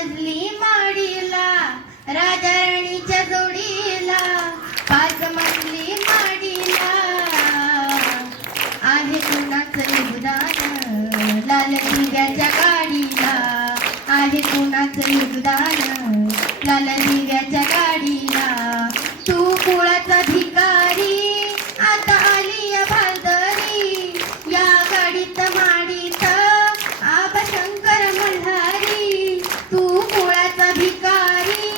मजली माडीला राजा राणीच्या जोडीला, 5 मजली माडीला आहे कुणाचं योगदान, लाल दिव्याच्या गाडीला आहे कुणाचं योगदान, लाल दिव्याच्या गाडीला. तू कुळाचा भिकारी आता आली या भालदरी, या गाडीत माडीत आबा शंकर मल्हारी. तू कुळाचा भिकारी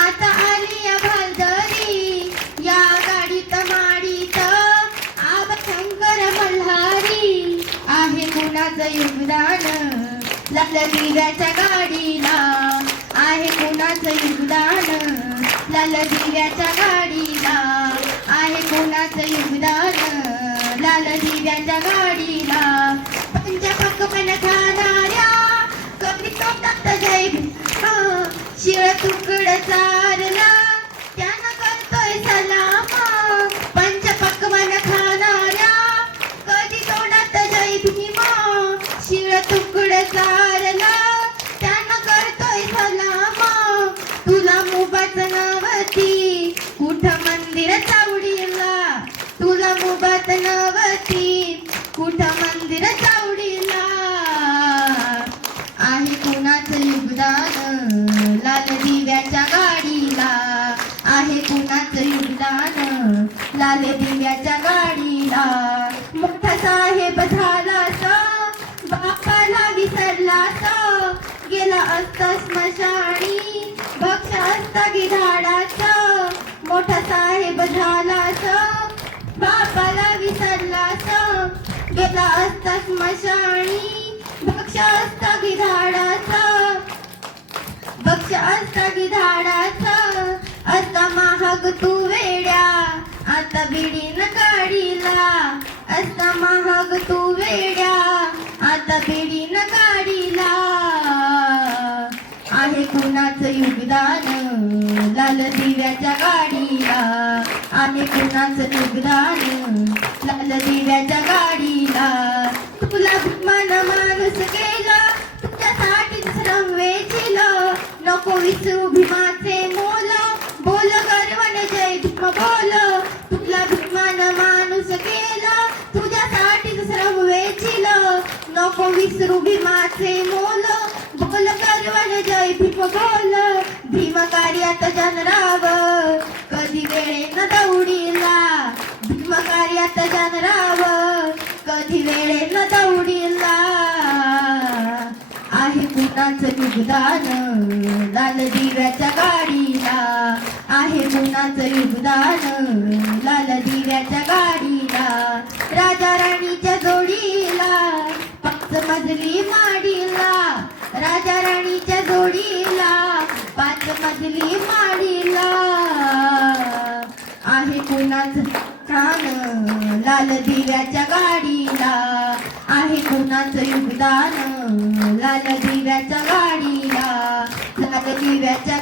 आता आली या भालदरी, या गाडीत माडीत आबा शंकर मल्हारी. आहे कुणाचं योगदान, लाल दिव्याच्या गाडीला आहे कुणाचं योगदान, लाल दिव्याच्या गाडीला आहे कुणाचं योगदान, लाल दिव्याच्या गाडीला. पंचपक्वान्न खाणाऱ्या कधी तोंडात जय भीम, शिळ तुकड चारला त्यानं करतोय सलाम. पंचपक्वान्न खाणाऱ्या कधी तोंडात जय भीम, शिळ तुकड चारला त्यानं करतोय सलाम. तुला मुबाच नवती कुठं मंदिर चावडीला, तुला मुबात नवती कुठं मंदिर चावडीला. आहे कुणाचं योगदान, लाल दिव्याच्या गाडीला आहे कुणाचं योगदान, लाल दिव्याच्या गाडीला. मोठा साहेब झालास बापाला विसरलास, गेला असता स्मशानी भक्ष असता गिधाडाचं. मोठा साहेब झालास बापाला विसरलास, गेला असता स्मशानी भक्ष असता गिधाडाचं, भक्ष असता गिधाडाचं. असता महाग तू वेड्या आता बिडीन गाडीला, असता महाग तू वेड्या आता बिडीन गाडीला. आहे कुणाचं योगदान, लाल दिव्याच्या गाडीला आहे कुणाचं योगदान, लाल दिव्याच्या गाडीला. तुला भिमान माणूस गेला तुझ्यासाठी श्रम वेचिलं, नको विसरू भीमाचे मोल, बोल गर्वाने जय भीम बोल. तुला भिमान माणूस गेला तुझ्यासाठी श्रम वेचिलं, नको विसरू भीमाचे मोल, बोल गर्वाने जय भीम बोल. भीम कार्यात जनराव कधी वेळेनं दौडीला, भीम कार्यात जनराव कधी वेळेनं दौडीला. आहे कुणाचं योगदान, लाल दिव्याच्या गाडीला आहे कुणाचं योगदान, लाल दिव्याच्या गाडीला. राजा राणीच्या जोडीला 5 मजली माडीला, राजा राणीच्या जोडीला 5 मजली माडीला. आहे कुणाचं योगदान, लाल दिव्याच्या गाडीला आहे कुणाचं योगदान, लाल दिव्याच्या गाडीला, लाल दिव्याच्या